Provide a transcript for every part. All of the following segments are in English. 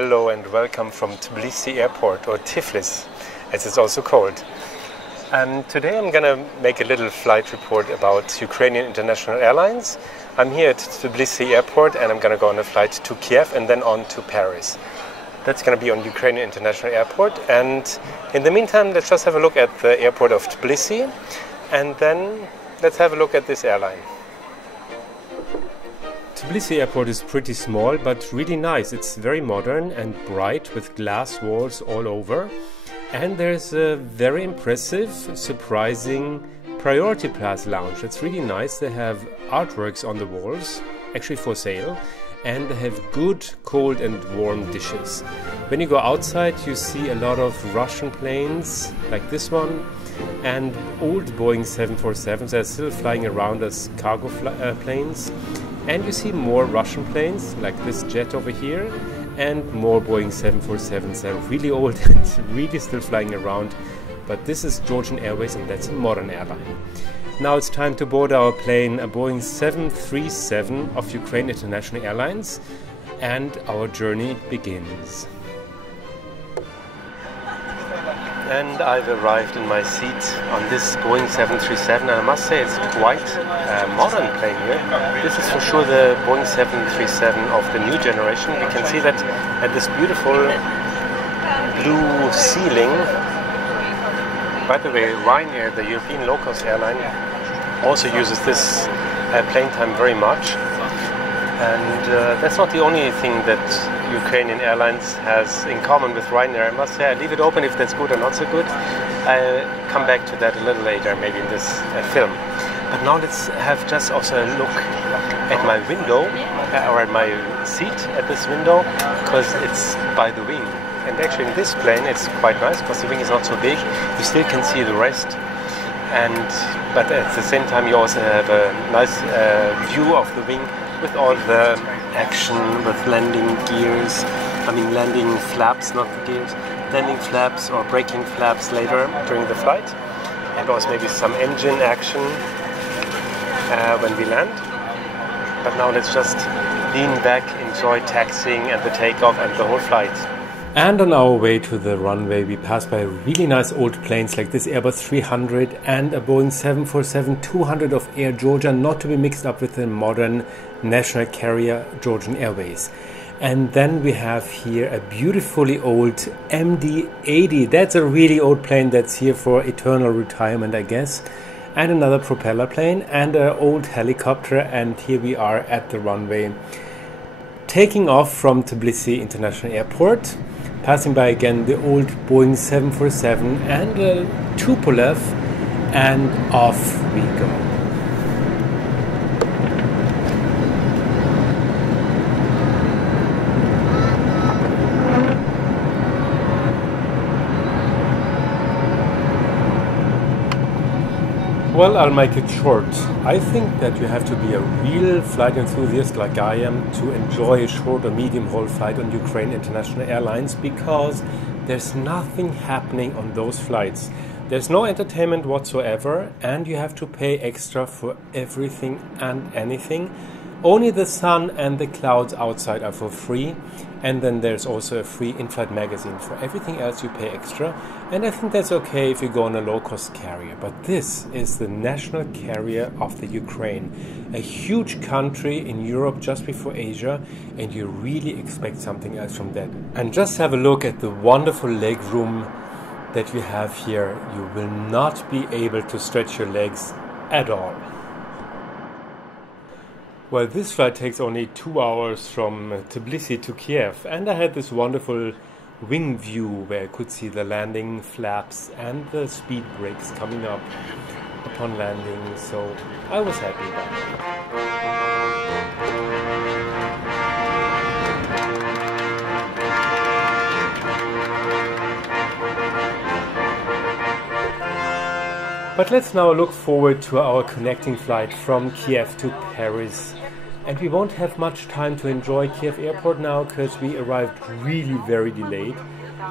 Hello and welcome from Tbilisi Airport, or Tiflis as it's also called. And today I'm gonna make a little flight report about Ukrainian International Airlines. I'm here at Tbilisi Airport and I'm gonna go on a flight to Kiev and then on to Paris. That's gonna be on Ukrainian International Airport, and in the meantime let's just have a look at the airport of Tbilisi and then let's have a look at this airline. Tbilisi Airport is pretty small but really nice. It's very modern and bright with glass walls all over. And there's a very impressive, surprising priority class lounge. It's really nice. They have artworks on the walls, actually for sale. And they have good cold and warm dishes. When you go outside you see a lot of Russian planes like this one and old Boeing 747s that are still flying around as cargo planes. And you see more Russian planes, like this jet over here, and more Boeing 747s that are really old and really still flying around. But this is Georgian Airways, and that's a modern airline. Now it's time to board our plane, a Boeing 737 of Ukraine International Airlines, and our journey begins. And I've arrived in my seat on this Boeing 737, and I must say it's quite a modern plane here. This is for sure the Boeing 737 of the new generation. We can see that at this beautiful blue ceiling. By the way, Ryanair, the European low-cost airline, also uses this plane time very much. And that's not the only thing that Ukrainian Airlines has in common with Ryanair. I must say, I leave it open if that's good or not so good. I'll come back to that a little later, maybe in this film. But now let's have just also a look at my window, or at my seat at this window, because it's by the wing. And actually in this plane it's quite nice, because the wing is not so big. You still can see the rest. But at the same time you also have a nice view of the wing with all the action with landing gears, landing flaps, not the gears, landing flaps or braking flaps later during the flight, and also maybe some engine action when we land. But now let's just lean back, enjoy taxiing and the takeoff and the whole flight. And on our way to the runway we passed by really nice old planes like this Airbus 300 and a Boeing 747-200 of Air Georgia, not to be mixed up with the modern national carrier Georgian Airways. And then we have here a beautifully old MD-80. That's a really old plane that's here for eternal retirement, I guess. And another propeller plane and an old helicopter, and here we are at the runway, taking off from Tbilisi International Airport, passing by again the old Boeing 747 and Tupolev, and off we go. Well, I'll make it short. I think that you have to be a real flight enthusiast like I am to enjoy a short or medium haul flight on Ukraine International Airlines, because there's nothing happening on those flights. There's no entertainment whatsoever, and you have to pay extra for everything and anything. Only the sun and the clouds outside are for free, and then there's also a free in-flight magazine. For everything else you pay extra, and I think that's okay if you go on a low-cost carrier. But this is the national carrier of the Ukraine, a huge country in Europe just before Asia, and you really expect something else from that. And just have a look at the wonderful leg room that we have here. You will not be able to stretch your legs at all. Well, this flight takes only 2 hours from Tbilisi to Kiev, and I had this wonderful wing view where I could see the landing flaps and the speed brakes coming up upon landing, so I was happy about it. But let's now look forward to our connecting flight from Kiev to Paris. And we won't have much time to enjoy Kiev airport now, because we arrived really very delayed.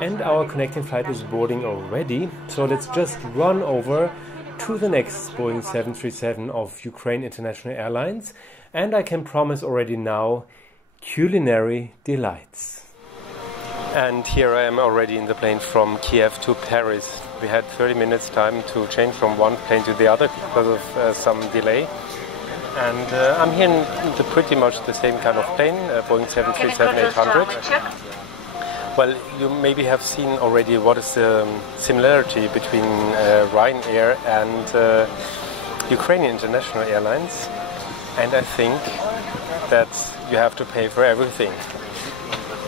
And our connecting flight is boarding already. So let's just run over to the next Boeing 737 of Ukraine International Airlines. And I can promise already now, culinary delights. And here I am already in the plane from Kiev to Paris. We had 30 minutes time to change from one plane to the other because of some delay. And I'm here in pretty much the same kind of plane, Boeing 737-800. Well, you maybe have seen already what is the similarity between Ryanair and Ukrainian International Airlines. And I think that you have to pay for everything.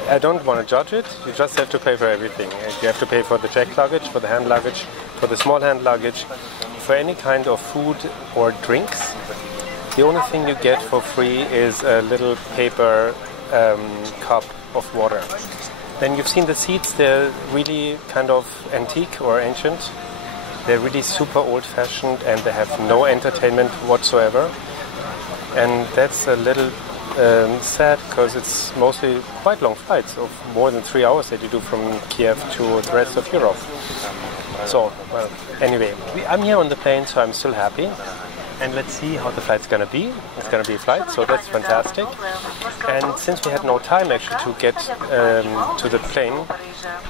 I don't want to judge it, you just have to pay for everything. You have to pay for the checked luggage, for the hand luggage, for the small hand luggage, for any kind of food or drinks. The only thing you get for free is a little paper cup of water. Then you've seen the seats, they're really kind of antique or ancient. They're really super old-fashioned and they have no entertainment whatsoever. And that's a little sad because it's mostly quite long flights of more than 3 hours that you do from Kiev to the rest of Europe. So, well, anyway, I'm here on the plane, so I'm still happy. And let's see how the flight's gonna be. It's gonna be a flight, so that's fantastic. And since we had no time actually to get to the plane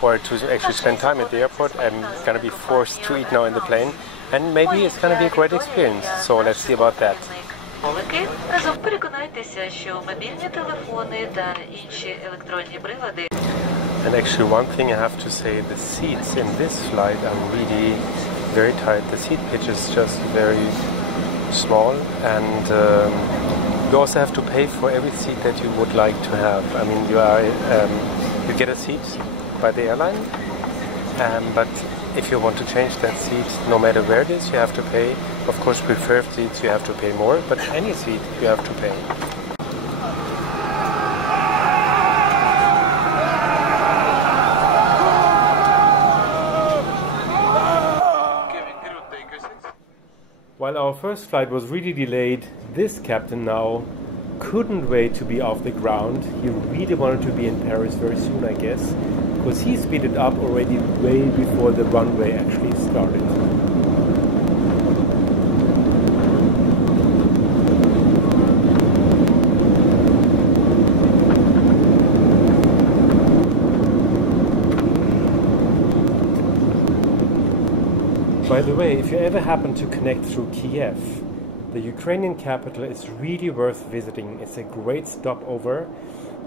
or to actually spend time at the airport, I'm gonna be forced to eat now in the plane. And maybe it's gonna be a great experience. So let's see about that. Разом переконайтеся, що мобільні телефони та інші електронні прилади. And actually one thing I have to say, the seats in this flight are really very tight. The seat pitch is just very small and you also have to pay for every seat that you would like to have. I mean, you get a seat by the airline, but if you want to change that seat, no matter where it is, you have to pay. Of course, preferred seats you have to pay more, but any seat you have to pay. While our first flight was really delayed, this captain now couldn't wait to be off the ground. He really wanted to be in Paris very soon, I guess, because he speeded up already way before the runway actually started. By the way, if you ever happen to connect through Kiev, the Ukrainian capital is really worth visiting. It's a great stopover.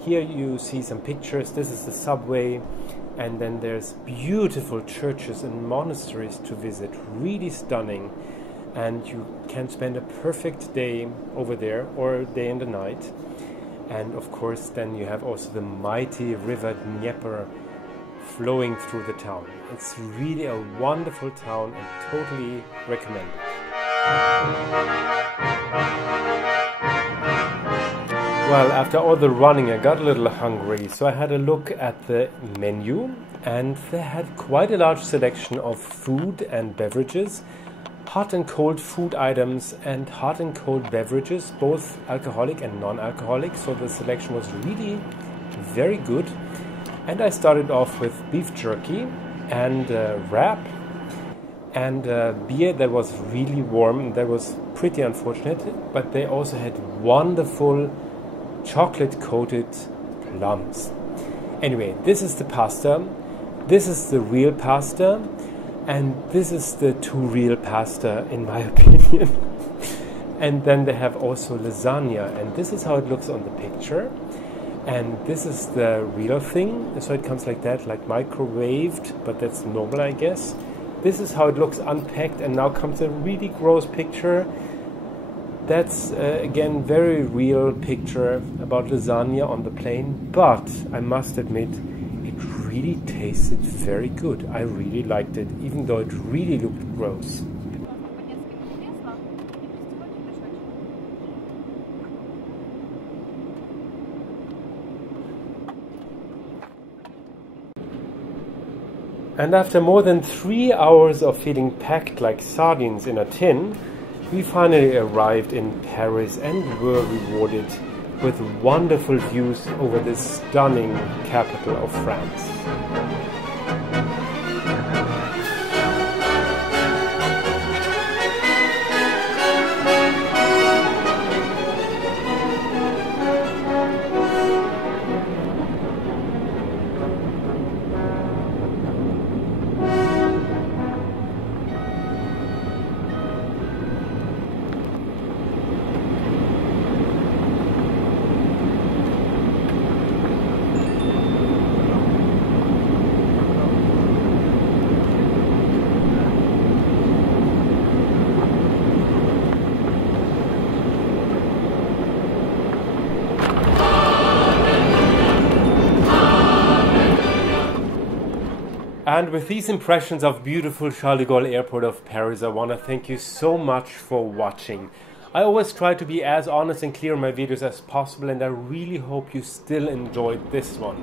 Here you see some pictures. This is the subway, and then there's beautiful churches and monasteries to visit. Really stunning, and you can spend a perfect day over there or day and a night. And of course, then you have also the mighty river Dnieper flowing through the town. It's really a wonderful town and totally recommend it. Well, after all the running, I got a little hungry, so I had a look at the menu, and they had quite a large selection of food and beverages, hot and cold food items and hot and cold beverages, both alcoholic and non-alcoholic, so the selection was really very good. And I started off with beef jerky and wrap and beer that was really warm. That was pretty unfortunate, but they also had wonderful chocolate-coated plums. Anyway, this is the pasta, this is the real pasta, and this is the too real pasta in my opinion. And then they have also lasagna, and this is how it looks on the picture. And this is the real thing, so it comes like that, like microwaved, but that's normal, I guess. This is how it looks unpacked, and now comes a really gross picture. That's again very real picture about lasagna on the plane, but I must admit it really tasted very good. I really liked it, even though it really looked gross. And after more than 3 hours of feeling packed like sardines in a tin, we finally arrived in Paris and were rewarded with wonderful views over this stunning capital of France. And with these impressions of beautiful Charles de Gaulle Airport of Paris, I want to thank you so much for watching. I always try to be as honest and clear in my videos as possible, and I really hope you still enjoyed this one.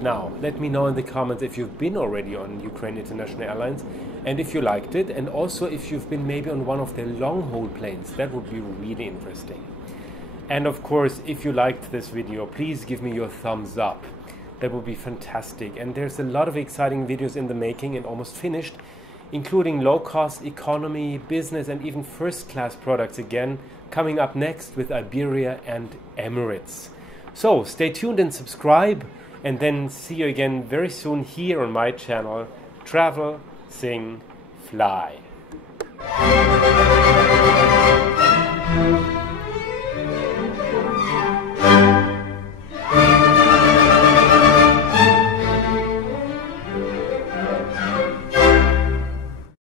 Now, let me know in the comments if you've been already on Ukraine International Airlines and if you liked it, and also if you've been maybe on one of their long-haul planes. That would be really interesting. And of course, if you liked this video, please give me your thumbs up. That would be fantastic. And there's a lot of exciting videos in the making and almost finished, including low-cost, economy, business, and even first-class products again, coming up next with Iberia and Emirates. So stay tuned and subscribe, and then see you again very soon here on my channel, Travel, Sing, Fly.